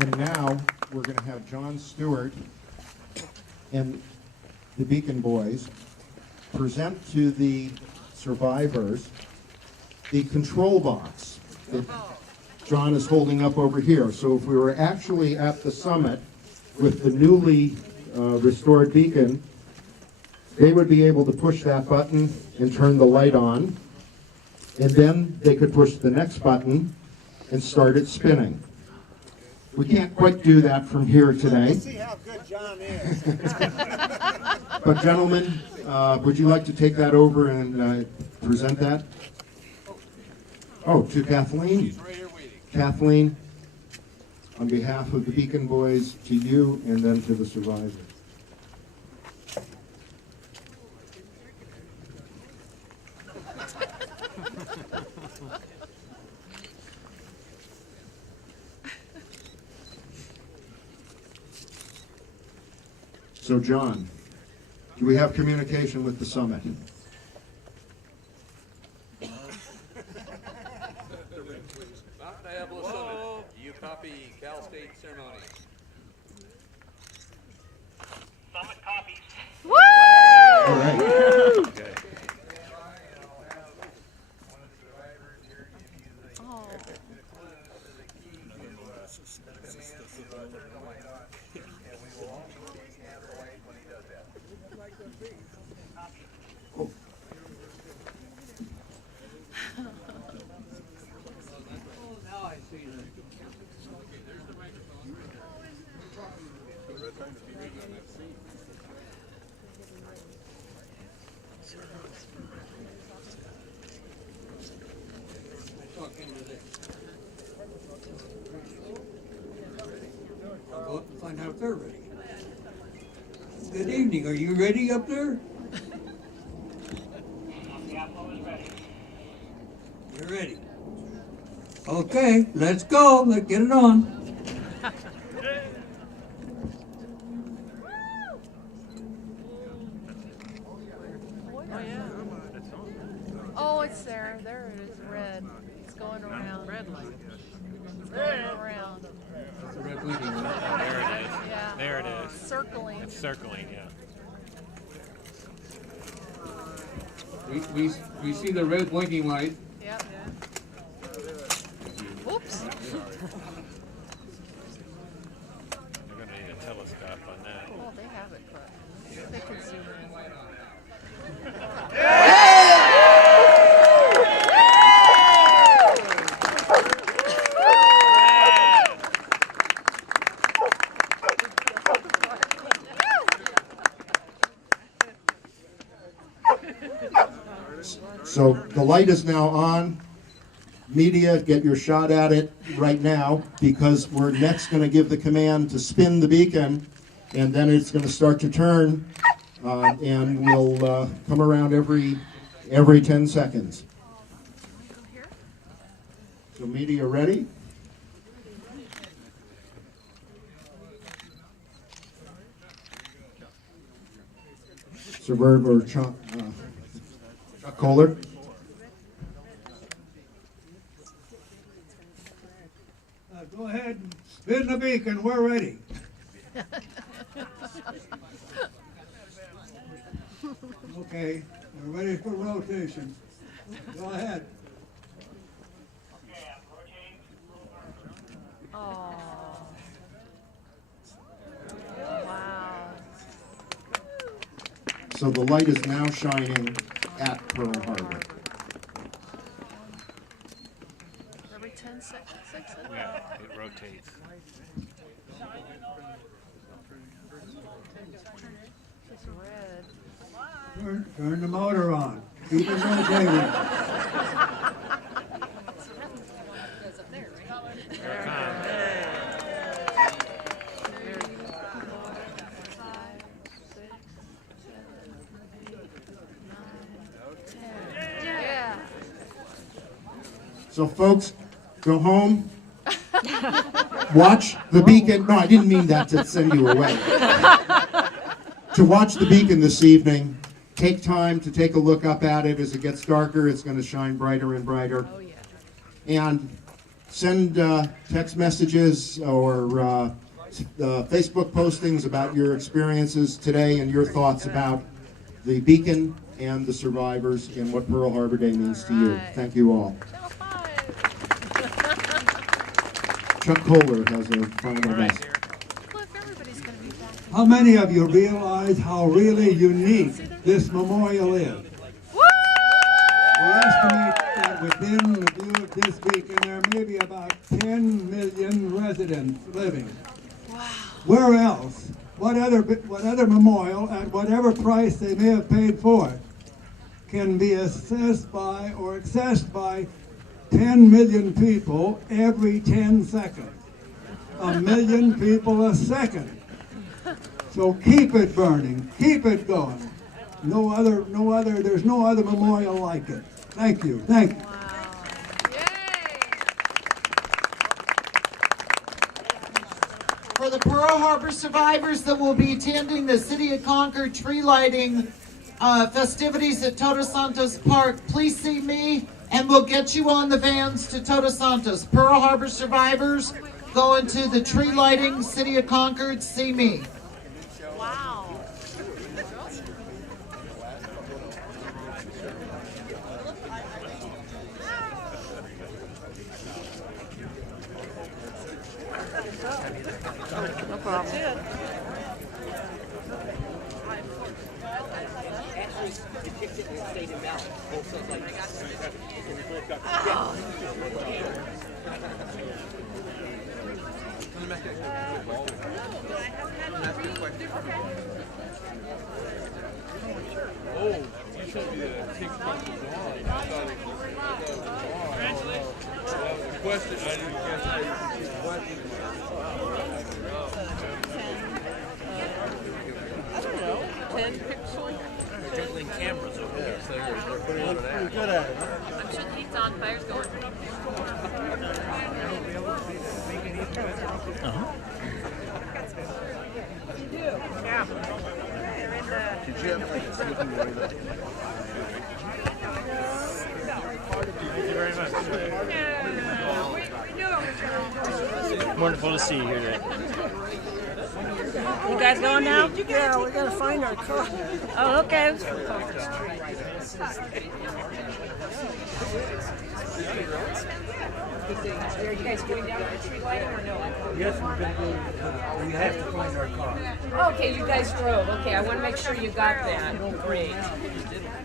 And now we're going to have John Stewart and the Beacon Boyz present to the survivors the control box that John is holding up over here. So if we were actually at the summit with the newly restored beacon, they would be able to push that button and turn the light on, and then they could push the next button and start it spinning. We can't quite do that from here today. Let's see how good John is. But gentlemen, would you like to take that over and present that? Oh, to Kathleen. She's right here waiting. Kathleen, on behalf of the Beacon Boyz, to you and then to the survivors. So John, do we have communication with the summit? Mount Diablo Summit. You copy Cal State ceremony. Summit copies. Woo! All right. Okay. Oh. Now I see that. I'll go up and find out if they're ready. Good evening. Are you ready up there? Mount Diablo is ready. You're ready. Okay, let's go. Let's get it on. Oh, yeah. Oh, it's there. There it is, red. It's going around. Red light. It's going around. That's a red bleeding one. There it is. Yeah. There it is. Circling. It's circling, yeah. We see the red blinking light. Yep. Whoops. They're going to need a telescope on that. Well, they have it, but they can zoom in. So the light is now on. Media, get your shot at it right now, because we're next going to give the command to spin the beacon, and then it's going to start to turn, and we'll come around every 10 seconds. So media ready? Survivor Chuck Kohler. Go ahead and spin the beacon. We're ready. Okay, we're ready for rotation. Go ahead. Okay, I'm rotating. Oh. Wow. So the light is now shining at Pearl Harbor. Every 10 seconds. Yeah, it rotates. It's red. Turn the motor on. Keep it rotating. Here it comes. Yeah. So folks, go home, watch the beacon. No, I didn't mean that to send you away. To watch the beacon this evening, take time to take a look up at it. As it gets darker, it's going to shine brighter and brighter. Oh, yeah. And send text messages or Facebook postings about your experiences today and your thoughts about the Beacon and the survivors and what Pearl Harbor Day means to you. Right. Thank you all. Channel 5. Chuck Kohler has a final message. Look, everybody's going to be back. How many of you realize how really unique this memorial is? Woo! We estimate that within the view of this beacon, there may be about 10 million residents living. Wow. Where else? What other memorial, at whatever price they may have paid for it, can be assessed by or accessed by 10 million people every 10 seconds? 1 million people a second. So keep it burning, keep it going. There's no other memorial like it. Thank you, thank you. Wow. Yay! For the Pearl Harbor survivors that will be attending the City of Concord tree lighting festivities at Todos Santos Park, please see me and we'll get you on the vans to Todos Santos. Pearl Harbor survivors going to the tree lighting, City of Concord, see me. Wow. No problem. I don't know, 10 pixel. Juggling cameras over there, so they're putting on an act. I'm sure the heat's on, fire's going. Did you have like a sneaking way that? Thank you very much. Wonderful to see you here today. You guys going now? Yeah, we gotta find our car. Oh, okay. Are you guys going down to the tree lighting or no? Yes, we're gonna go. We have to find our car. Okay, you guys drove. Okay, I want to make sure you got that. Great.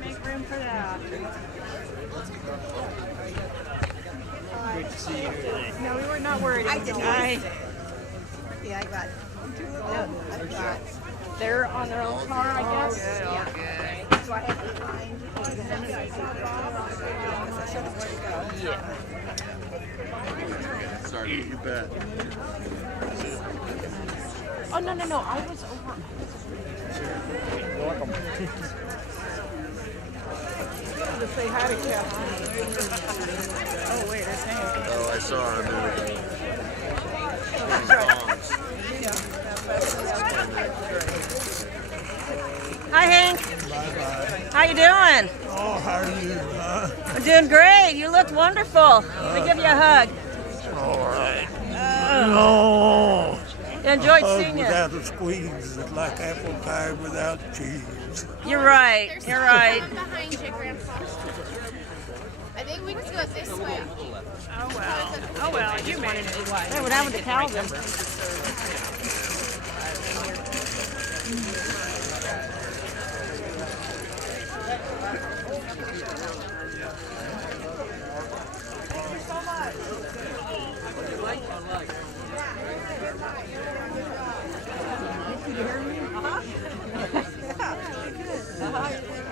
Make room for that. Great to see you here today. No, we were not worried. I didn't. Yeah, I got it. They're on their own car, I guess. Yeah. So I have to find. Yeah. Sorry, you bet. Oh no. I was over. You're welcome. To say hi to Kathleen. Oh wait, there's Hank. Oh, I saw him. Hi, Hank. How you doing? Oh, how are you? I'm doing great. You look wonderful. Let me give you a hug. All right. No. Enjoyed seeing you. Without a squeeze, it's like apple pie without cheese. You're right. You're right. Behind you, Grandpa. I think we can go this way. Oh well. You made it. Hey, what happened to Calvin?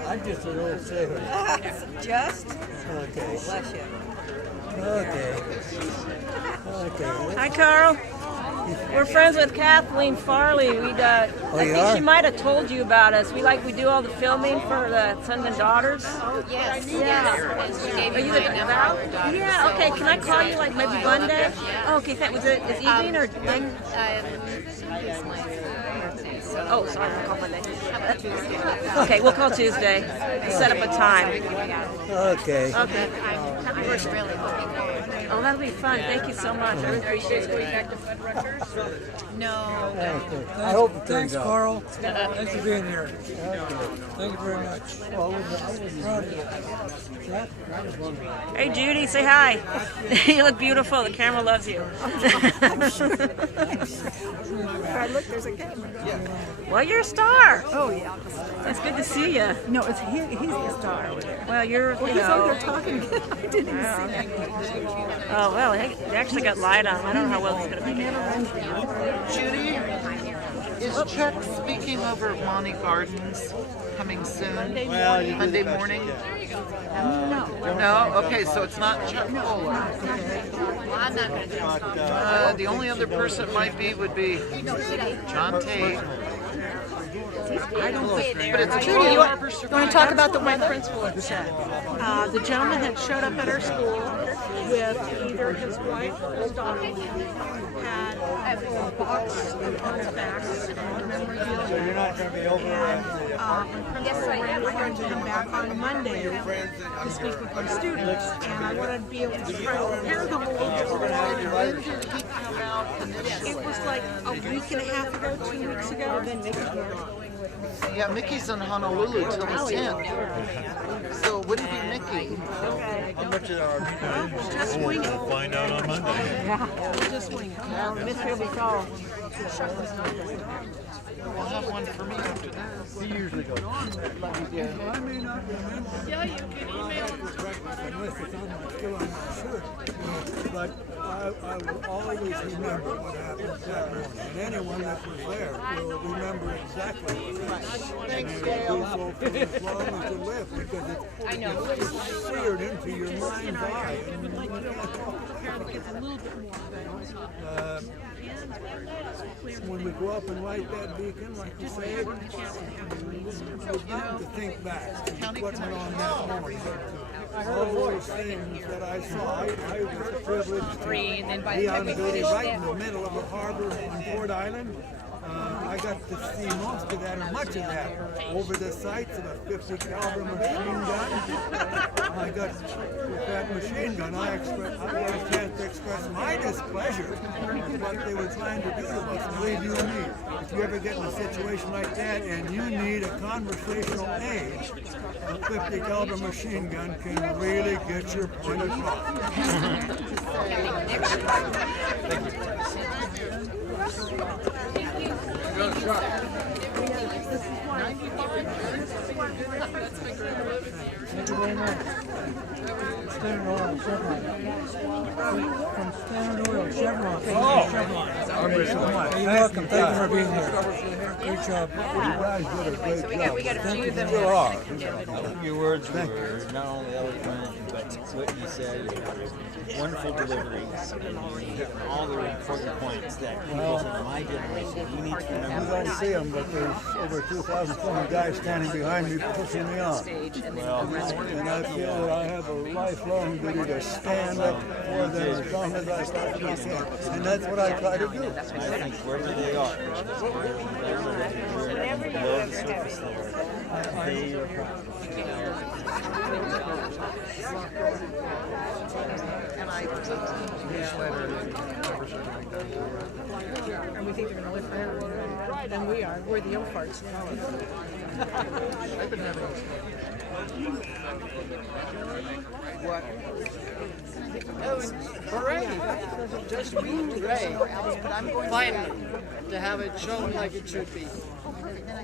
I just an old sailor. Just? Okay. Bless you. Okay. Hi, Carl. We're friends with Kathleen Farley. I think she might have told you about us. We do all the filming for the Sons and Daughters. Yes. Yeah. And she gave Are me you my the number. Val? Her daughter. Yeah. Okay. Can I call you like maybe Monday? Oh, okay. Was it this evening or then? It's my birthday, so Oh, sorry. We'll call Monday. Okay. We'll call Tuesday. Set up a time. Okay. Okay. I'm really looking forward to it. Oh, that'll be fun. Thank you so much. I really appreciate it. No. I hope it turns out. Carl. Thanks for being here. Thank you very much. Proud of you. Hey, Judy, say hi. You look beautiful. The camera loves you. Look, there's a camera. Well, you're a star. Oh, yeah. It's good to see you. No, it's he's the star over there. Well, you're, you He's over know. there talking. I didn't even see that. Oh, well, they actually got light on. I don't know how well it's going to be. Judy, is Chuck speaking over at Monty Gardens coming soon? Monday morning? No. No? Okay, so it's not Chuck Fuller. I'm not going to do it. The only other person it might be would be John Tate. But it's Judy, you want Harbor to talk about the weather? Principal had said. The gentleman had showed up at our school with either his wife or his daughter, had a box on his back and memorabilia. You're not going to be over And Principal Ray, we're going to come back on Monday to speak with our students, and I wanted to be able to try to prepare them a little bit more. When did he come out? It was like a week and a half ago, 2 weeks ago. Yeah, Mickey's in Honolulu till the 10th. So it wouldn't be Mickey. How much of our Just wing it. we'll find out on Monday. We'll just wing it. Mystery will be solved. We'll have one for me after this. He usually goes. I may not remember. Yeah, you can email them. Unless it's still on my shirt. But I will always remember what happened that morning. And anyone that was there will remember exactly what happened. Thanks, And Gail. it'll do so for as long as you live, because it's seared into your mind's eye. And you can't when we go up and light that beacon, like you say, it's to think back to what went on that morning. All those things that I saw, I was privileged to be on duty right in the middle of the harbor on Port Island. I got to see most of that, or much of that, over the sights of a 50 caliber machine gun. I got, with that machine gun, I got a chance to express my displeasure with what they were trying to do to us. Believe you me, if you ever get in a situation like that and you need a conversational aid, a 50 caliber machine gun can really get your point across. Thank you very much. Standard Oil, Chevron. From Standard Oil, Chevron. Thank you, Chevron. You're welcome. Thank you for being here. Great job. You guys did a great job. We got a few of them. Your words were not only eloquent, but what you said, wonderful deliveries, and all the important points that people in my generation, you need to You remember. don't see them, but there's over 2,020 guys standing behind me pushing me on. And I feel that I have a lifelong duty to stand up for them as long as I possibly can. And that's what I try to do. I think wherever they are, below the surface there, they are proud. And we think they're going to live forever than we are. We're the old farts now. What? Hooray! Just hooray! Finally, to have it shown like it should be.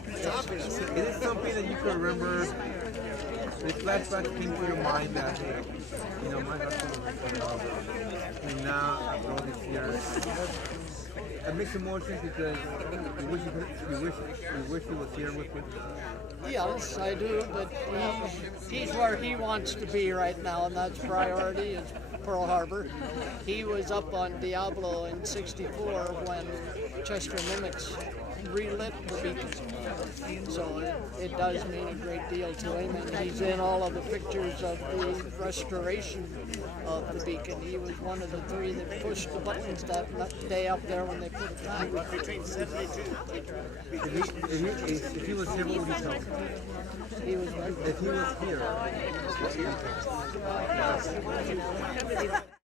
Is it something that you can remember? The flashback came to your mind that, hey, you know, my husband was in Harbor. And now, after all these years, it makes emotions because you wish he was here with you. Yes, I do, but he's where he wants to be right now, and that's priority is Pearl Harbor. He was up on Diablo in '64 when Chester Nimitz relit the beacon. So it does mean a great deal to him, and he's in all of the pictures of the restoration of the beacon. He was one of the three that pushed the buttons that day up there when they put it back. Between 72. If he was here, what would you tell him? He was If he was here, what would you tell him?